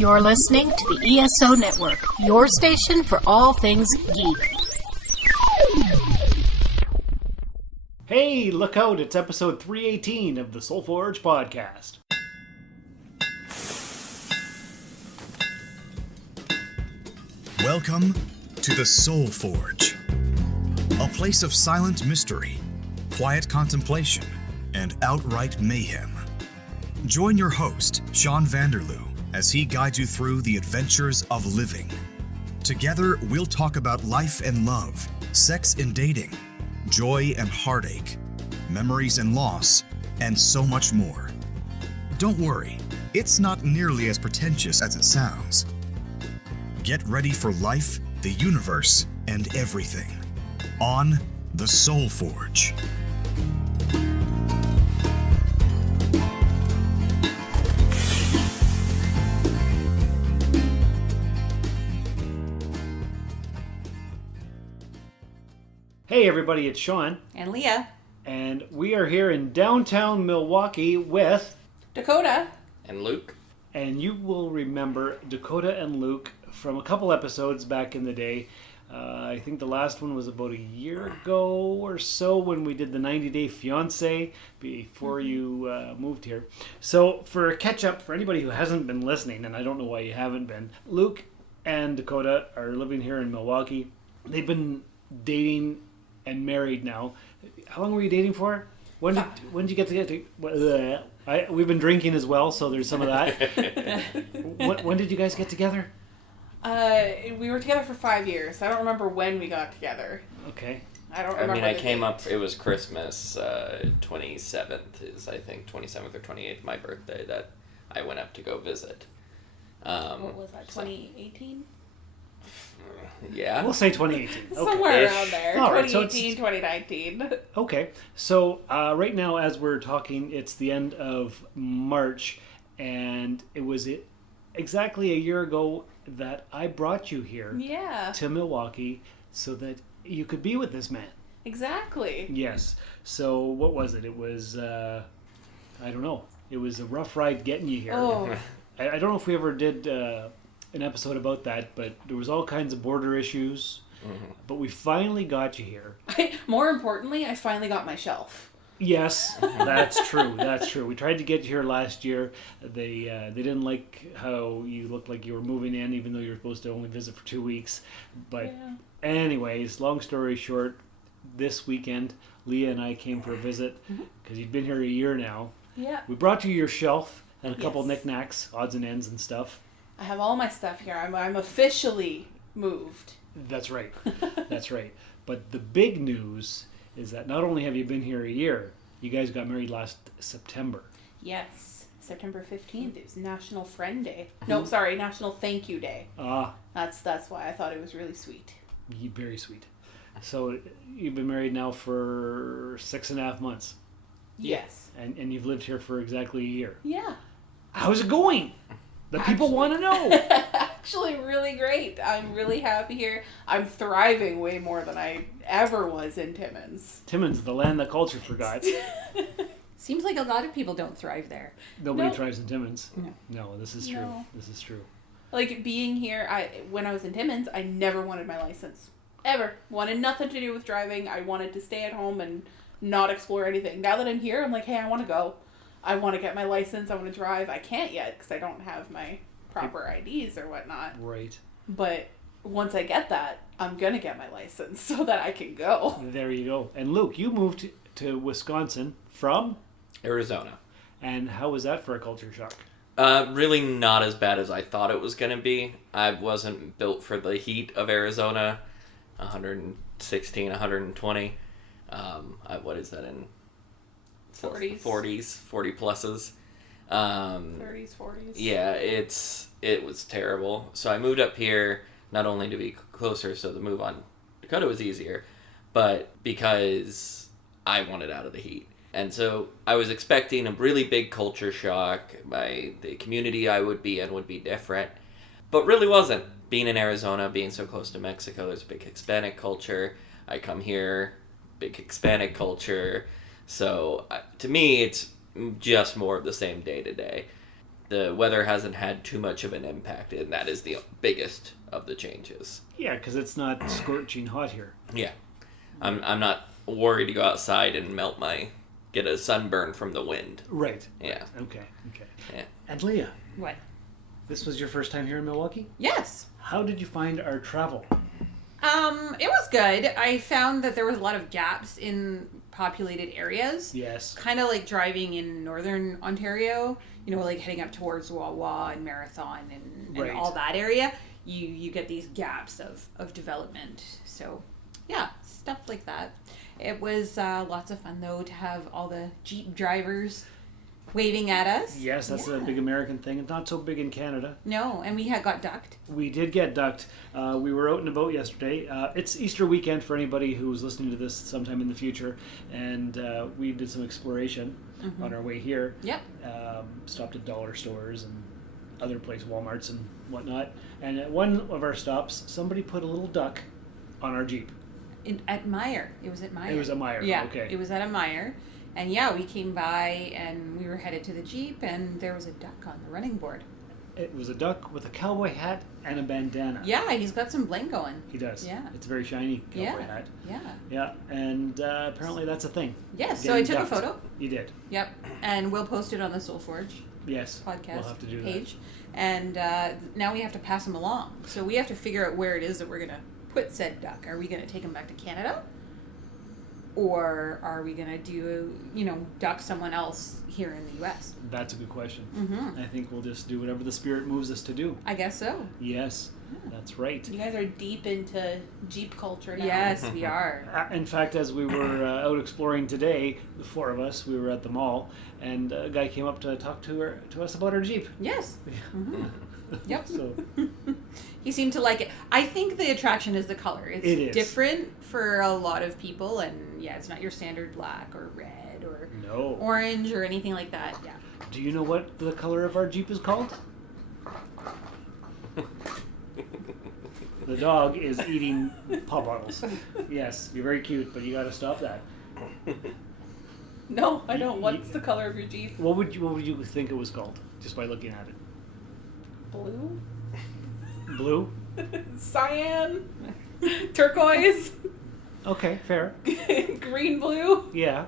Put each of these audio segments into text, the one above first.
You're listening to the ESO Network, your station for all things geek. Hey, look out, it's episode 318 of the Soul Forge podcast. Welcome to the Soul Forge, a place of silent mystery, quiet contemplation, and outright mayhem. Join your host, Sean Vanderloo, as he guides you through the adventures of living. Together, we'll talk about life and love, sex and dating, joy and heartache, memories and loss, and so much more. Don't worry, it's not nearly as pretentious as it sounds. Get ready for life, the universe, and everything on the Soul Forge. Hey everybody, it's Sean. And Leah. And we are here in downtown Milwaukee with... Dakota. And Luke. And you will remember Dakota and Luke from a couple episodes back in the day. I think the last one was about a year ago or so when we did the 90-day fiance before you moved here. So for a catch-up, for anybody who hasn't been listening, and I don't know why you haven't been, Luke and Dakota are living here in Milwaukee. They've been dating and married now. How long were you dating for? When did you get to we've been drinking as well, so there's some of that. When did you guys get together? We were together for 5 years. I don't remember when we got together. Okay. I don't remember. I came up, it was Christmas, 27th is, I think, 27th or 28th, my birthday, that I went up to go visit. What was that, 2018? Yeah. We'll say 2018. Somewhere around there. All right, 2018, 2019. Okay. So right now, as we're talking, it's the end of March, and it was exactly a year ago that I brought you here to Milwaukee so that you could be with this man. Exactly. Yes. So what was it? It was, I don't know. It was a rough ride getting you here. Oh. I don't know if we ever did an episode about that, but there was all kinds of border issues. Mm-hmm. But we finally got you here. More importantly, I finally got my shelf. Yes, that's true. That's true. We tried to get you here last year. They didn't like how you looked like you were moving in, even though you were supposed to only visit for 2 weeks. But anyways, long story short, this weekend, Leah and I came for a visit because you'd been here a year now. Yeah. We brought you your shelf and a couple knickknacks, odds and ends and stuff. I have all my stuff here. I'm officially moved. That's right. That's right. But the big news is that not only have you been here a year, you guys got married last September. Yes. September 15th. It was National Friend Day. No, sorry, National Thank You Day. That's why I thought it was really sweet. Very sweet. So you've been married now for 6.5 months. Yes. And you've lived here for exactly a year. Yeah. How's it going? The people want to know. Actually, really great. I'm really happy here. I'm thriving way more than I ever was in Timmins. Timmins, the land that culture forgot. Seems like a lot of people don't thrive there. Nobody thrives in Timmins. No, this is true. No. This is true. Like, being here, when I was in Timmins, I never wanted my license. Ever. Wanted nothing to do with driving. I wanted to stay at home and not explore anything. Now that I'm here, I'm like, hey, I want to go. I want to get my license. I want to drive. I can't yet because I don't have my proper IDs or whatnot. Right. But once I get that, I'm going to get my license so that I can go. There you go. And Luke, you moved to Wisconsin from? Arizona. And how was that for a culture shock? Really not as bad as I thought it was going to be. I wasn't built for the heat of Arizona. 116, 120. What is that in? 40s, 40 pluses. 30s, 40s. Yeah, it was terrible. So I moved up here not only to be closer, so the move on Dakota was easier, but because I wanted out of the heat. And so I was expecting a really big culture shock. The community I would be in would be different, but really wasn't. Being in Arizona, being so close to Mexico, there's a big Hispanic culture. I come here, big Hispanic culture. So to me, it's just more of the same day to day. the weather hasn't had too much of an impact, and that is the biggest of the changes. Yeah, because it's not scorching hot here. Yeah. I'm not worried to go outside and get a sunburn from the wind. Right. Yeah. Okay. Yeah. And Leah, What? this was your first time here in Milwaukee? Yes. How did you find our travel? It was good. I found that there was a lot of gaps in populated areas. Yes. Kind of like driving in northern Ontario, like heading up towards Wawa and Marathon and Right. all that area. You get these gaps of development. So, yeah, stuff like that. It was lots of fun, though, to have all the Jeep drivers waving at us. Yes, that's Yeah. a big American thing. It's not so big in Canada. No, and we got ducked. We did get ducked. We were out and about yesterday. It's Easter weekend for anybody who's listening to this sometime in the future, and we did some exploration on our way here. Yep. Stopped at dollar stores and other places, Walmarts and whatnot. And at one of our stops, somebody put a little duck on our Jeep. At Meyer. It was at Meyer. It was at Meyer, Yeah, okay. it was at a Meyer. And yeah, we came by and we were headed to the Jeep and there was a duck on the running board. It was a duck with a cowboy hat and a bandana. Yeah, he's got some bling going. He does. Yeah. It's a very shiny cowboy Yeah. hat. Yeah. Yeah, and apparently that's a thing. Yes, so I Getting took a ducked. photo. You did. Yep. And we'll post it on the Soul Forge Yes. podcast We'll have to do page. And now we have to pass him along. So we have to figure out where it is that we're going to put said duck. Are we going to take him back to Canada? Or are we going to do, duck someone else here in the U.S.? that. That's a good question. Mm-hmm. I think we'll just do whatever the spirit moves us to do. I guess so. Yes, that's right. You guys are deep into Jeep culture now. Yes, we are. In fact, as we were out exploring today, the four of us, we were at the mall, and a guy came up to talk to us about our Jeep. Yes. Mm-hmm. Yep. So He seemed to like it. I think the attraction is the color. It's It is. different for a lot of people, and yeah, it's not your standard black or red or no. orange or anything like that. Yeah. Do you know what the color of our Jeep is called? The dog is eating pop bottles. Yes, you're very cute, but you got to stop that. No, I don't. What's the color of your Jeep? What would you think it was called just by looking at it? Blue? Blue? Cyan? Turquoise? Okay, fair. Green blue? Yeah.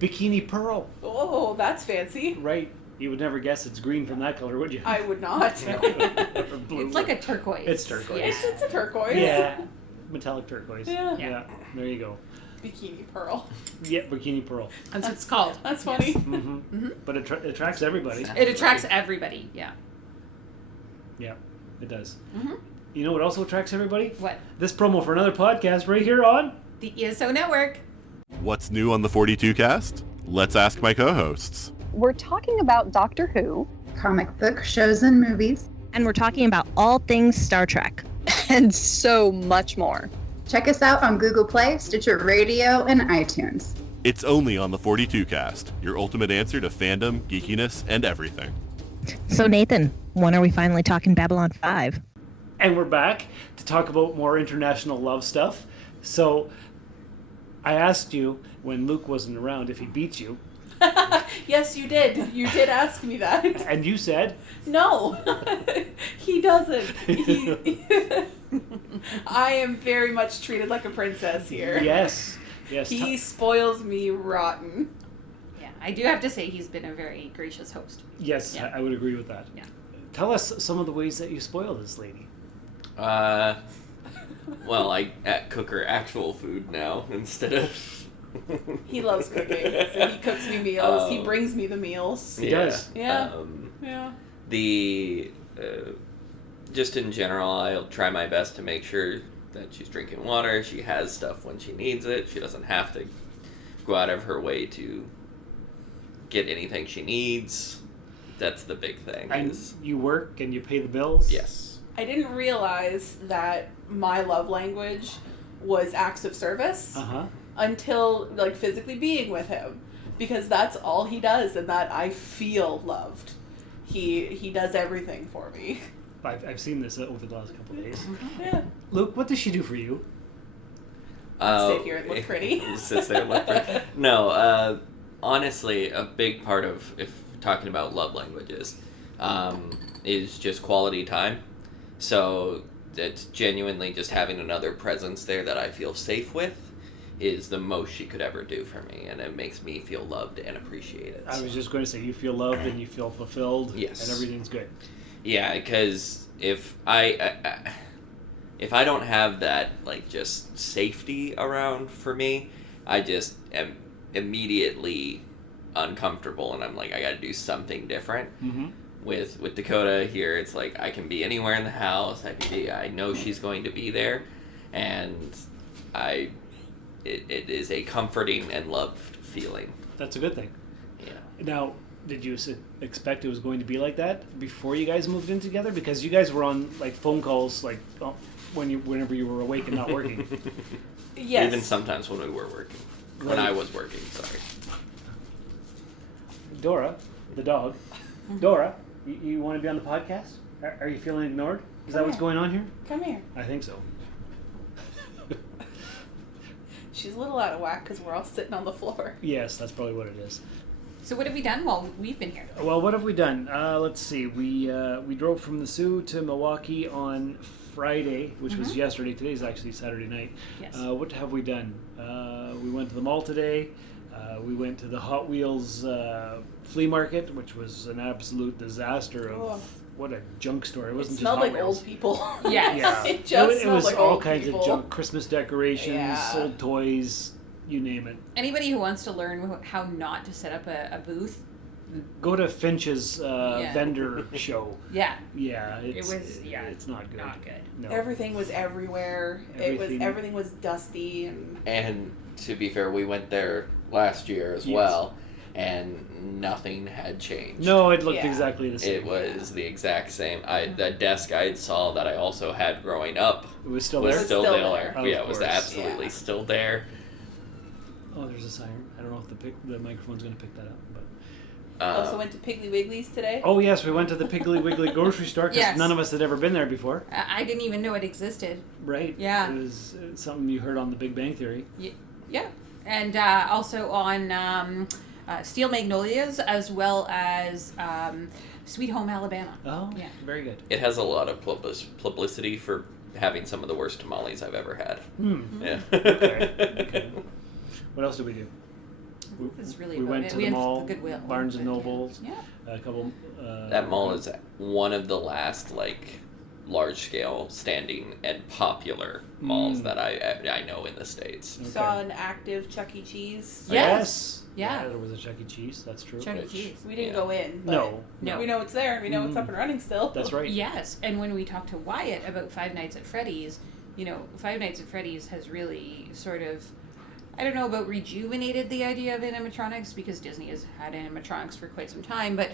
Bikini pearl. Oh, that's fancy. Right. You would never guess it's green from that color, would you? I would not. Or blue. It's like a turquoise. It's turquoise. Yeah. It's a turquoise. Yeah. Metallic turquoise. Yeah. Yeah. There you go. Bikini pearl. Yeah, bikini pearl. That's what it's called. That's funny. Mm-hmm. But it attracts everybody. It attracts everybody. Yeah. Yeah, it does. Mm-hmm. You know what also attracts everybody? What? This promo for another podcast right here on... The ESO Network. What's new on the 42 cast? Let's ask my co-hosts. We're talking about Doctor Who, comic book shows and movies, and we're talking about all things Star Trek. and so much more. Check us out on Google Play, Stitcher Radio, and iTunes. It's only on the 42 cast, your ultimate answer to fandom, geekiness, and everything. So Nathan, when are we finally talking Babylon 5? And we're back to talk about more international love stuff. So I asked you when Luke wasn't around if he beat you, Yes, you did. You did ask me that. and you said... No, he doesn't. I am very much treated like a princess here. Yes. Yes. He spoils me rotten. Yeah, I do have to say he's been a very gracious host. Yes, Yeah. I would agree with that. Yeah. Tell us some of the ways that you spoil this lady. Well, I cook her actual food now instead of... He loves cooking, so he cooks me meals. He brings me the meals. He does. Yeah. Yeah. Just in general, I'll try my best to make sure that she's drinking water, she has stuff when she needs it, she doesn't have to go out of her way to get anything she needs. That's the big thing. And you work and you pay the bills? Yes. I didn't realize that my love language was acts of service. Uh-huh. Until, like, physically being with him. Because that's all he does, and that I feel loved. He does everything for me. I've seen this over the last couple of days. Yeah. Luke, what does she do for you? Sit here and look pretty. Sits there and look pretty. No, honestly, a big part of, if talking about love languages, is just quality time. So it's genuinely just having another presence there that I feel safe with is the most she could ever do for me, and it makes me feel loved and appreciated. I was just going to say, you feel loved and you feel fulfilled, Yes. and everything's good. Yeah, because if I don't have that, like, just safety around for me, I just am immediately uncomfortable, and I'm like, I gotta do something different. Mm-hmm. With Dakota here, it's like I can be anywhere in the house. I know she's going to be there, and it is a comforting and loved feeling. That's a good thing. Yeah. Now, did you expect it was going to be like that before you guys moved in together? Because you guys were on like phone calls like whenever you were awake and not working. Yes. Even sometimes when we were working. When I was working, sorry. Dora, the dog. Dora, you want to be on the podcast? Are you feeling ignored? Is that what's going on here? Come here. I think so. She's a little out of whack because we're all sitting on the floor. Yes, that's probably what it is. So what have we done while we've been here? Well, what have we done? Let's see. We drove from the Sioux to Milwaukee on Friday, which was yesterday. Today's actually Saturday night. Yes. What have we done? We went to the mall today. We went to the Hot Wheels flea market, which was an absolute disaster of what a junk store. It wasn't smelled just Hot like Wheels. old people. Yeah. It just it smelled was like all old kinds people. of junk. Christmas decorations, Yeah. old toys, you name it. Anybody who wants to learn how not to set up a booth, Go to Finch's vendor show. yeah, Yeah, it's it's not good. not good. No. Everything was everywhere. Everything was dusty And to be fair, we went there last year as well, and nothing had changed. No, it looked exactly the same. It was the exact same. That desk I saw that I also had growing up It was still was there. still there. Of Yeah, it was course. absolutely still there. Oh, there's a siren. I don't know if the microphone's going to pick that up. But Also went to Piggly Wiggly's today. oh yes, we went to the Piggly Wiggly grocery store because Yes. none of us had ever been there before. I didn't even know it existed. Right. Yeah. It was something you heard on The Big Bang Theory. Yeah, and also on Steel Magnolias as well as Sweet Home Alabama. Oh, Yeah. very good. It has a lot of publicity for having some of the worst tamales I've ever had. Yeah. Okay. What else did we do? That's really we about went it. to We the went to mall, the Goodwill. Barnes and Nobles, Yeah. a couple. That mall is one of the last large-scale standing and popular malls that I know in the States. Okay. Saw an active Chuck E. Cheese. Yes. Yeah. There was a Chuck E. Cheese. That's true. Chuck E. Cheese. We didn't go in. But No. We know it's there. We know it's up and running still. That's right. Yes, and when we talked to Wyatt about Five Nights at Freddy's, Five Nights at Freddy's has really sort of, I don't know about rejuvenated the idea of animatronics, because Disney has had animatronics for quite some time, but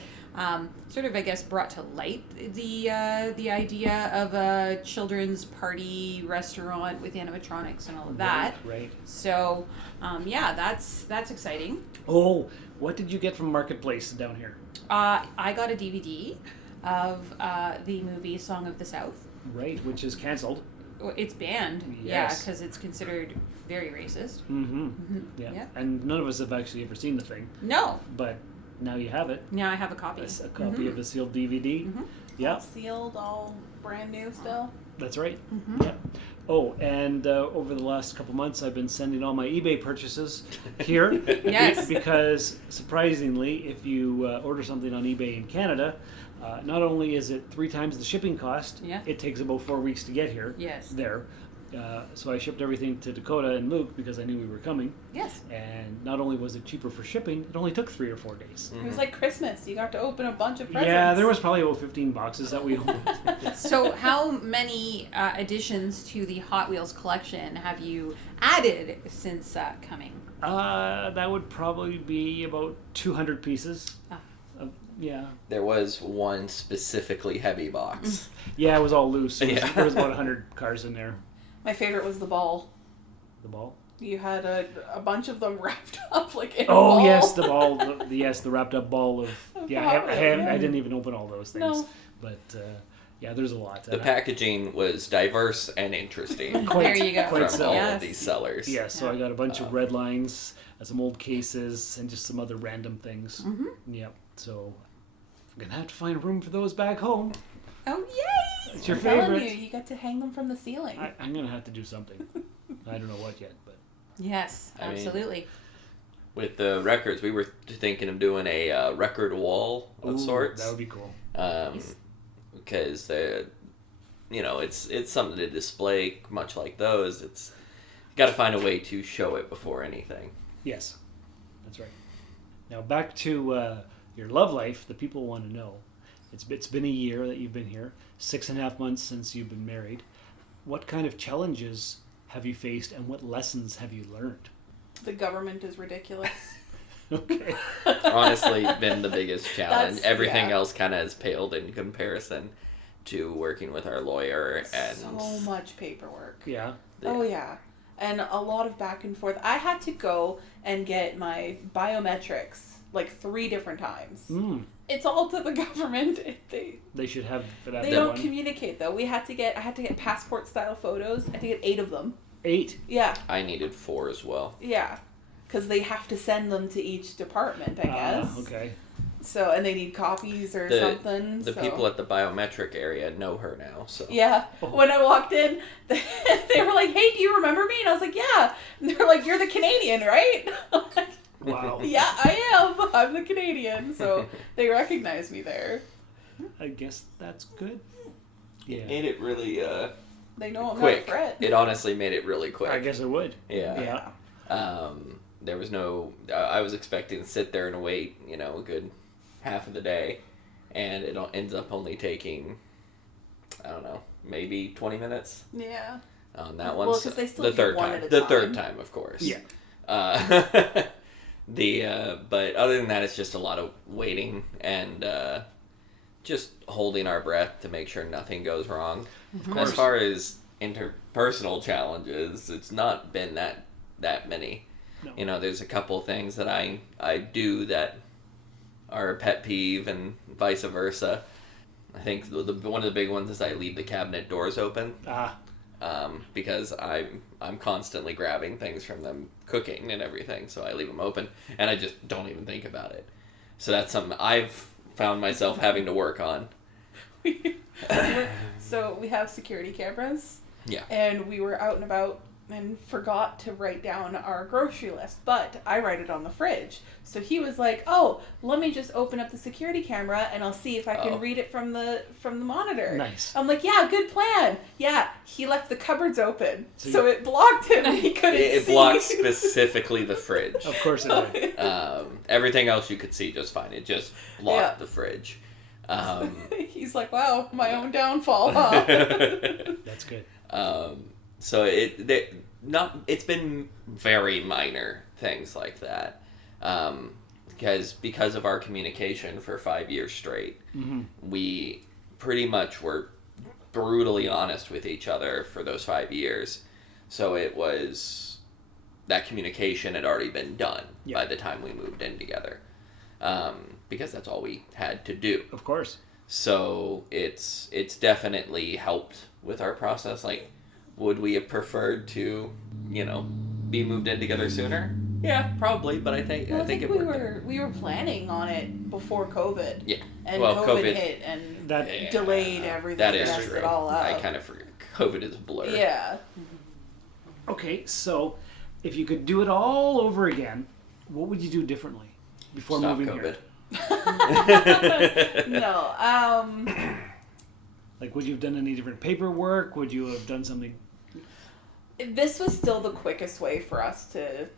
sort of, I guess, brought to light the idea of a children's party restaurant with animatronics and all of that. Right. So, that's exciting. Oh, what did you get from Marketplace down here? I got a DVD of the movie Song of the South. Right, which is canceled. It's banned, Yes. because it's considered very racist. Mm-hmm. Yeah. Yeah. And none of us have actually ever seen the thing, No, but now you have it. now I have a copy. A copy of a sealed DVD. Mhm. Yeah, All sealed, all brand new still. that's right. Mhm. Yeah. Oh, and over the last couple months, I've been sending all my eBay purchases here. Yes. Because surprisingly, if you order something on eBay in Canada, not only is it 3 times the shipping cost, Yeah. it takes about 4 weeks to get here. Yes. There. So I shipped everything to Dakota and Luke because I knew we were coming. Yes. And not only was it cheaper for shipping, it only took 3 or 4 days. It was like Christmas. You got to open a bunch of presents. Yeah, there was probably about 15 boxes that we opened. So, how many additions to the Hot Wheels collection have you added since coming? That would probably be about 200 pieces. Ah. Yeah. There was one specifically heavy box. Yeah, it was all loose. Yeah. There was about 100 cars in there. My favorite was the ball. The ball? You had a bunch of them wrapped up like in a Oh, ball. yes, the ball. The wrapped up ball of... Yeah, Hot Wheels. I didn't even open all those things. No. But, yeah, there's a lot. The packaging was diverse and interesting There you go. Quite from so. all Yes. of these sellers. Yeah, so I got a bunch of red lines, some old cases, and just some other random things. Mhm. Yep. So I'm gonna have to find room for those back home. Oh, yay! It's your I'm telling favorite. you got to hang them from the ceiling. I'm gonna have to do something. I don't know what yet, but Yes, I mean, absolutely. With the records, we were thinking of doing a record wall of sorts. That would be cool. Because it's something to display, much like those. It's you got to find a way to show it before anything. Yes, that's right. Now back to your love life. The people want to know. It's been a year that you've been here, 6.5 months since you've been married. What kind of challenges have you faced, and what lessons have you learned? The government is ridiculous. Okay. Honestly, been the biggest challenge. Everything yeah. else kind of has paled in comparison to working with our lawyer and So much paperwork. Yeah. Oh, yeah. And a lot of back and forth. I had to go and get my biometrics like 3 different times. It's all to the government. They should have it at They that don't one. communicate though. I had to get passport style photos. I had to get 8 of them. 8? Yeah. I needed 4 as well. Yeah. Because they have to send them to each department, I guess. Okay. So, and they need copies or something. The people at the biometric area know her now, so. Yeah. When I walked in, they were like, "Hey, do you remember me?" And I was like, "Yeah." And they're like, "You're the Canadian, right?" I'm like, Wow. yeah, I am. I'm the Canadian. So they recognize me there. I guess that's good. Yeah. It made it really They know I'm quick. not a threat. It honestly made it really quick. I guess it would. Yeah. There was no. I was expecting to sit there and wait, a good half of the day, and it ends up only taking, I don't know, maybe 20 minutes. Yeah. On that one. Well, because they still the do third one time. at a The time. third time, of course. Yeah. But other than that, it's just a lot of waiting and just holding our breath to make sure nothing goes wrong. As far as interpersonal challenges, it's not been that many. No. There's a couple things that I do that are a pet peeve and vice versa. I think one of the big ones is I leave the cabinet doors open. Because I'm constantly grabbing things from them cooking and everything, so I leave them open, and I just don't even think about it. So that's something I've found myself having to work on. So we have security cameras. Yeah. And we were out and about and forgot to write down our grocery list, but I write it on the fridge. So he was like, "Oh, let me just open up the security camera and I'll see if I can read it from the monitor." Nice. I'm like, "Yeah, good plan." Yeah, he left the cupboards open, so it blocked him. And he couldn't see. It blocked specifically the fridge. Of course it did. Everything else you could see just fine. It just blocked the fridge. He's like, "Wow, my own downfall." Huh? That's good. So it's been very minor things like that, because of our communication for 5 years straight, we pretty much were brutally honest with each other for those 5 years. So it was that communication had already been done by the time we moved in together, because that's all we had to do. Of course. So it's definitely helped with our process. Like, would we have preferred to, be moved in together sooner? Yeah, probably. But I think it we were planning on it before COVID. Yeah. And well, COVID hit and that delayed everything. That is messed true. It all up. I kind of forget. COVID is a blur. Yeah. Okay, so if you could do it all over again, what would you do differently before Stop moving COVID. here? No. Like, would you have done any different paperwork? Would you have done something? This was still the quickest way for us to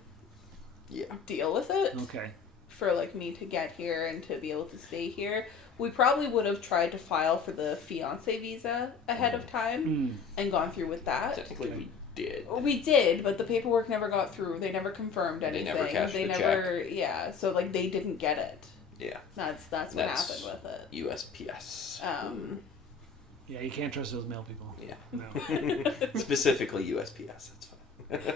deal with it. Okay. For like me to get here and to be able to stay here. We probably would have tried to file for the fiance visa ahead of time and gone through with that. Technically, we did. We did, but the paperwork never got through. They never confirmed anything. They never cashed the check. Yeah, so like they didn't get it. Yeah. That's what happened with it. USPS. Yeah, you can't trust those mail people. Yeah. No. Specifically USPS. That's fine.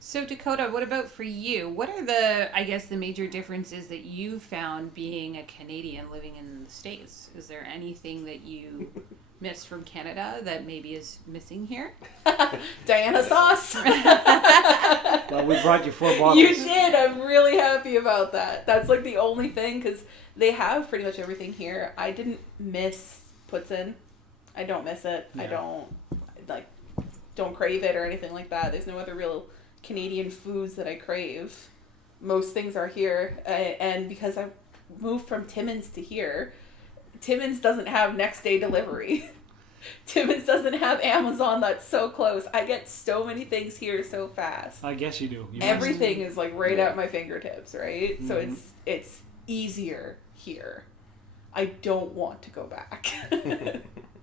So Dakota, what about for you? What are the major differences that you found being a Canadian living in the States? Is there anything that you miss from Canada that maybe is missing here? Diana sauce. Well, we brought you 4 bottles. You did. I'm really happy about that. That's like the only thing, because they have pretty much everything here. I didn't miss poutine. I don't miss it. Yeah. I don't crave it or anything like that. There's no other real Canadian foods that I crave. Most things are here, and because I moved from Timmins to here, Timmins doesn't have next day delivery. Timmins doesn't have Amazon that's so close. I get so many things here so fast. I guess you do. Everything is like right at my fingertips, right? So it's easier here. I don't want to go back.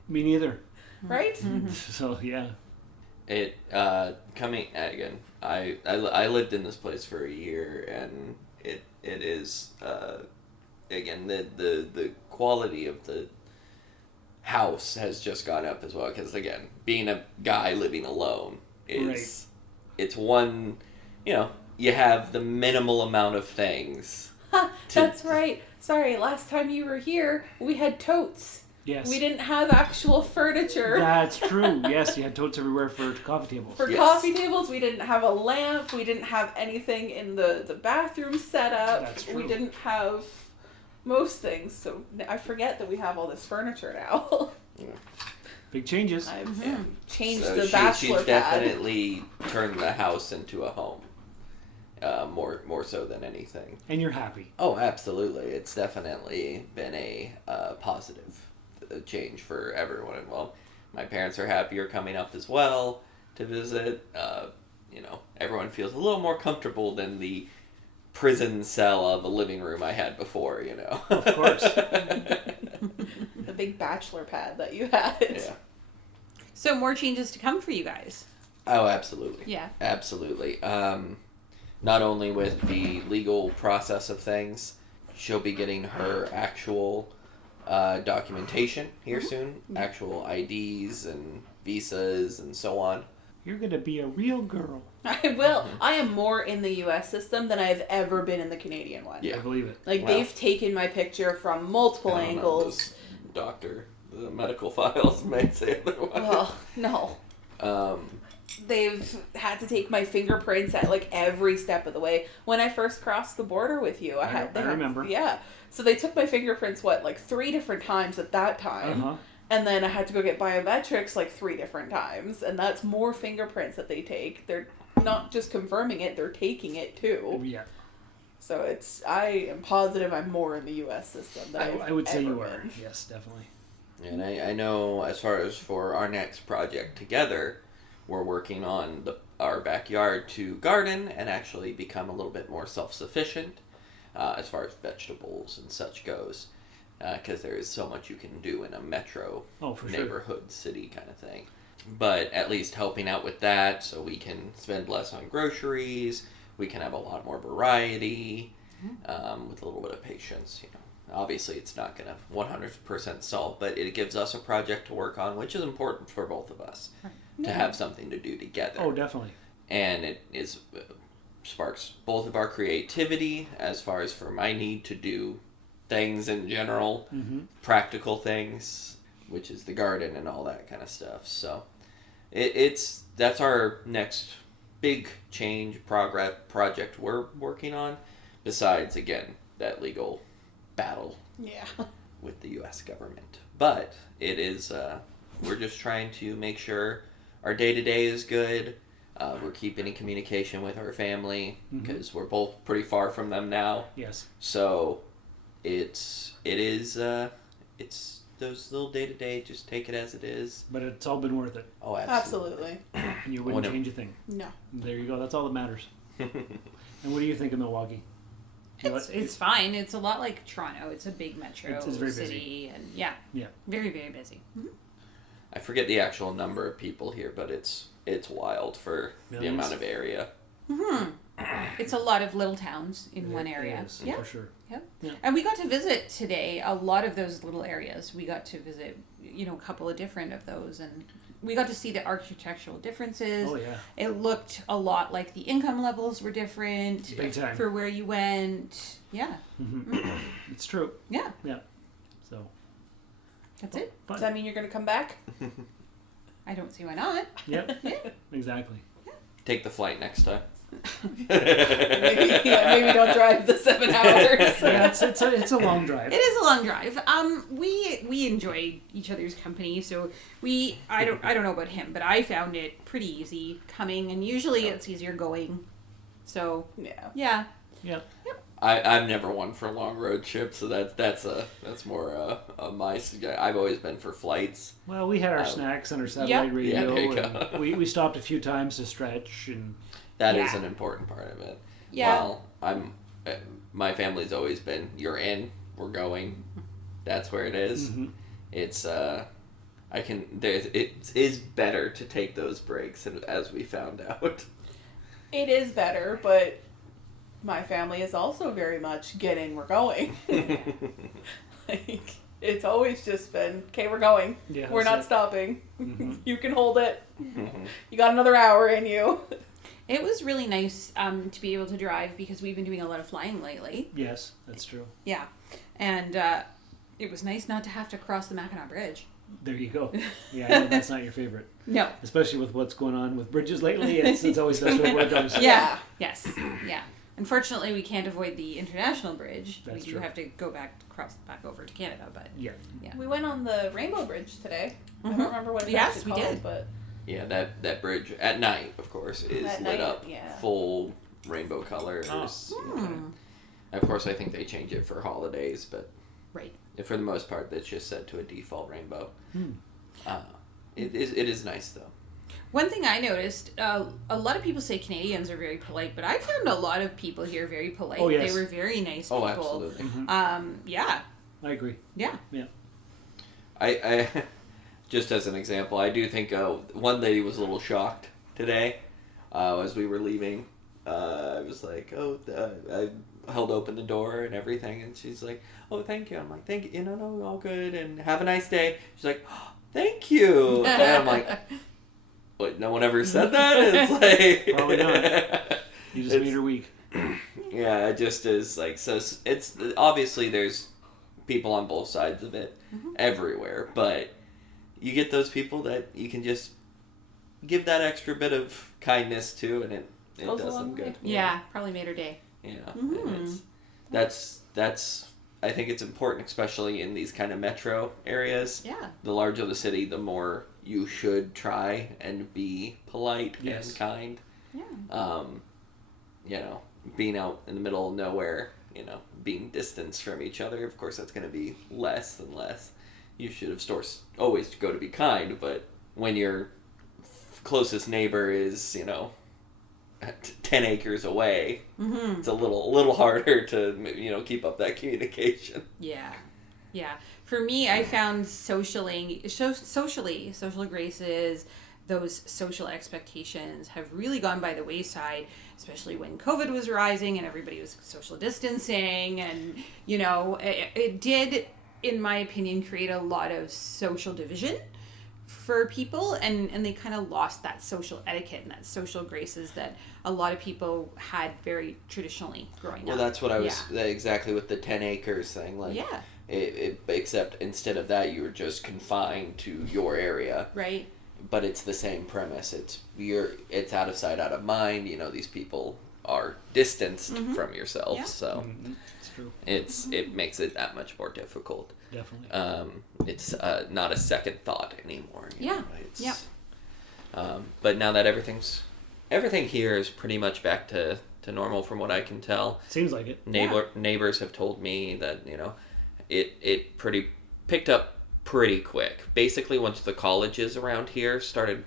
Me neither. Right? So, yeah. It coming again. I lived in this place for a year, and it is again the quality of the house has just gone up as well, because again, being a guy living alone is it's one, you have the minimal amount of things. That's right. Sorry, last time you were here, we had totes. Yes. We didn't have actual furniture. That's true. Yes, you had totes everywhere for coffee tables. For coffee tables, we didn't have a lamp. We didn't have anything in the bathroom set up. That's true. We didn't have most things. So I forget that we have all this furniture now. Big changes. I've changed So the bachelor she's pad. definitely turned the house into a home. More so than anything. And you're happy. Oh, absolutely. It's definitely been a positive change for everyone involved. My parents are happier coming up as well to visit. Everyone feels a little more comfortable than the prison cell of a living room I had before, Of course. The big bachelor pad that you had. Yeah. So more changes to come for you guys. Oh, absolutely. Yeah. Absolutely. Not only with the legal process of things, she'll be getting her actual documentation here soon. Actual IDs and visas and so on. You're going to be a real girl. I will. I am more in the U.S. system than I've ever been in the Canadian one. Yeah. I believe it. Like, they've taken my picture from multiple angles. The medical files may say otherwise. Well, no. They've had to take my fingerprints at like every step of the way. When I first crossed the border with you, I remember. Yeah. So they took my fingerprints 3 different times at that time. And then I had to go get biometrics 3 different times, and that's more fingerprints that they take. They're not just confirming it, they're taking it too. Yeah. So I am positive I'm more in the US system than I would say ever you are. been. Yes, definitely. And I know as far as for our next project together, we're working on our backyard to garden and actually become a little bit more self-sufficient as far as vegetables and such goes. Because there is so much you can do in a metro neighborhood city kind of thing. But at least helping out with that so we can spend less on groceries, we can have a lot more variety with a little bit of patience, Obviously, it's not going to 100% solve, but it gives us a project to work on, which is important for both of us to have something to do together. Oh, definitely. And it sparks both of our creativity as far as for my need to do things in general, practical things, which is the garden and all that kind of stuff. So that's our next big change project we're working on, besides, again, that legal battle with the U.S. government. But it is, we're just trying to make sure our day-to-day is good. We're keeping in communication with our family because we're both pretty far from them now. Yes. So it is those little day-to-day, just take it as it is. But it's all been worth it. Oh, absolutely. And you wouldn't change a thing. No. There you go. That's all that matters. And what do you think of Milwaukee? It's fine. It's a lot like Toronto. It's a big metro it's very city, busy. and very, very busy. I forget the actual number of people here, but it's wild for the amount of area. It's a lot of little towns in one area. It is, for sure. Yep. Yeah. And we got to visit today a lot of those little areas. We got to visit, a couple of different of those, and we got to see the architectural differences. Oh, yeah. It looked a lot like the income levels were different. Big time. For where you went. Yeah. It's true. Yeah. Yeah. So. That's it. Fun. Does that mean you're going to come back? I don't see why not. Yep. Exactly. Take the flight next time. maybe don't drive the 7 hours. Yeah, it's a long drive. It is a long drive. We enjoy each other's company, so I don't know about him, but I found it pretty easy coming, and usually it's easier going. So yeah. I'm never one for long road trips, so that's more my. I've always been for flights. Well, we had our snacks and our satellite radio. Yeah, there you and go. we stopped a few times to stretch and. That is an important part of it. Yeah. Well, my family's always been, you're in, we're going. That's where it is. Mm-hmm. It's it is better to take those breaks, as we found out. It is better, but my family is also very much get in, we're going. Like, it's always just been, okay, we're going. Yeah, we're not stopping. Mm-hmm. You can hold it. You got another hour in you. It was really nice to be able to drive because we've been doing a lot of flying lately. Yes, that's true. Yeah. And it was nice not to have to cross the Mackinac Bridge. There you go. Yeah, I know that's not your favorite. No. Especially with what's going on with bridges lately. It's always best to avoid those. Yeah. Yes. Yeah. Unfortunately, we can't avoid the international bridge. That's we do true. have to go cross back over to Canada, but Yeah. We went on the Rainbow Bridge today. I Mhm. don't remember what it's Yes, actually we called, did. but Yeah, that bridge at night, of course, is At lit night, up yeah. full rainbow colors. Hmm. Of course, I think they change it for holidays, but Right. for the most part, that's just set to a default rainbow. Hmm. It is nice though. One thing I noticed, a lot of people say Canadians are very polite, but I found a lot of people here very polite. Oh, yes. They were very nice people. Oh, absolutely. Yeah. I agree. Yeah. Yeah. I just as an example, I do think one lady was a little shocked today as we were leaving. I was like, I held open the door and everything, and she's like, oh, thank you. I'm like, thank you. No, all good, and have a nice day. She's like, oh, thank you. And I'm like, what? No one ever said that? It's like Probably not. You just made her week. Yeah, it just is like, so it's obviously there's people on both sides of it everywhere, but you get those people that you can just give that extra bit of kindness to, and it Goes a does long them good. way. Yeah. Probably made her day. Yeah, Mhm. and that's I think it's important, especially in these kind of metro areas. Yeah. The larger the city, the more you should try and be polite Yes. and kind. Yeah. Being out in the middle of nowhere, being distanced from each other, of course that's going to be less and less. You should, of course, always go to be kind, but when your closest neighbor is, 10 acres away, it's a little harder to, keep up that communication. Yeah. Yeah. For me, I found social graces, those social expectations have really gone by the wayside, especially when COVID was rising and everybody was social distancing. And, it did, in my opinion, create a lot of social division for people, and they kind of lost that social etiquette and that social graces that a lot of people had very traditionally growing up. Well, that's what I was exactly with the 10 acres thing. Like, yeah. Except instead of that, you were just confined to your area. Right. But it's the same premise. It's out of sight, out of mind. These people are distanced from yourself. Yeah. So It's true. it makes it that much more difficult. Definitely. It's not a second thought anymore. Yeah. But now that everything here is pretty much back to normal, from what I can tell. Seems like it. Neighbors have told me that it pretty picked up pretty quick. Basically, once the colleges around here started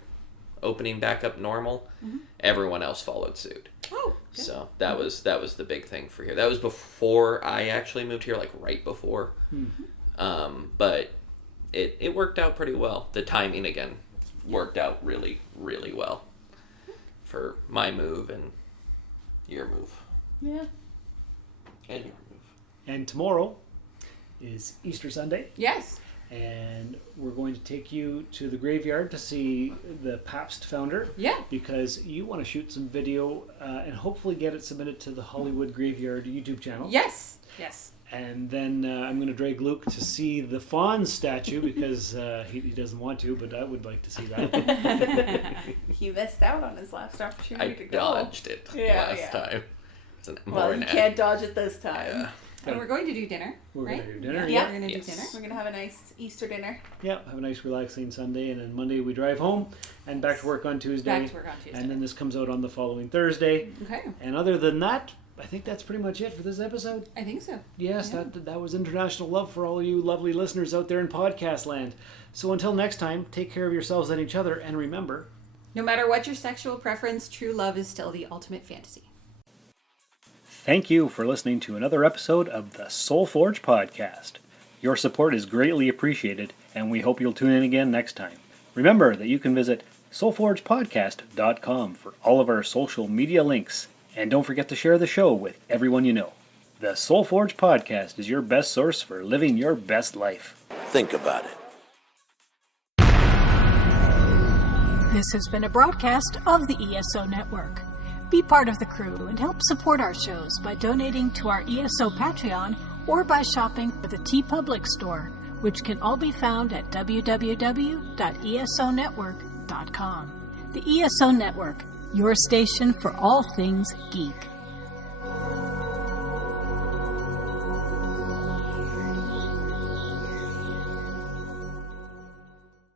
opening back up normal, everyone else followed suit. Oh, good. So that was the big thing for here. That was before I actually moved here, like right before. But it worked out pretty well. The timing again worked out really, really well for my move and your move. Yeah. And your move. And tomorrow is Easter Sunday. Yes. And we're going to take you to the graveyard to see the Pabst founder. Yeah. Because you want to shoot some video and hopefully get it submitted to the Hollywood Graveyard YouTube channel. Yes. Yes. And then I'm going to drag Luke to see the fawn statue because he doesn't want to, but I would like to see that. He missed out on his last opportunity to I go. dodged it last time. It's Well, you can't dodge it this time. Yeah. And we're going to do dinner. We're right? going to do dinner. Yeah. We're going to Yes. do dinner. We're going to have a nice Easter dinner. Yeah, have a nice relaxing Sunday, and then Monday we drive home and back to work on Tuesday. Back to work on Tuesday. And then this comes out on the following Thursday. Okay. And other than that, I think that's pretty much it for this episode. I think so. Yes, Yeah. that was international love for all you lovely listeners out there in podcast land. So until next time, take care of yourselves and each other, and remember, No matter what your sexual preference, true love is still the ultimate fantasy. thank you for listening to another episode of the Soul Forge podcast. Your support is greatly appreciated, and we hope you'll tune in again next time. Remember that you can visit soulforgepodcast.com for all of our social media links, and don't forget to share the show with everyone you know. The Soul Forge podcast is your best source for living your best life. Think about it. This has been a broadcast of the ESO Network. Be part of the crew and help support our shows by donating to our ESO Patreon or by shopping at the TeePublic store, which can all be found at www.esonetwork.com. The ESO Network, your station for all things geek.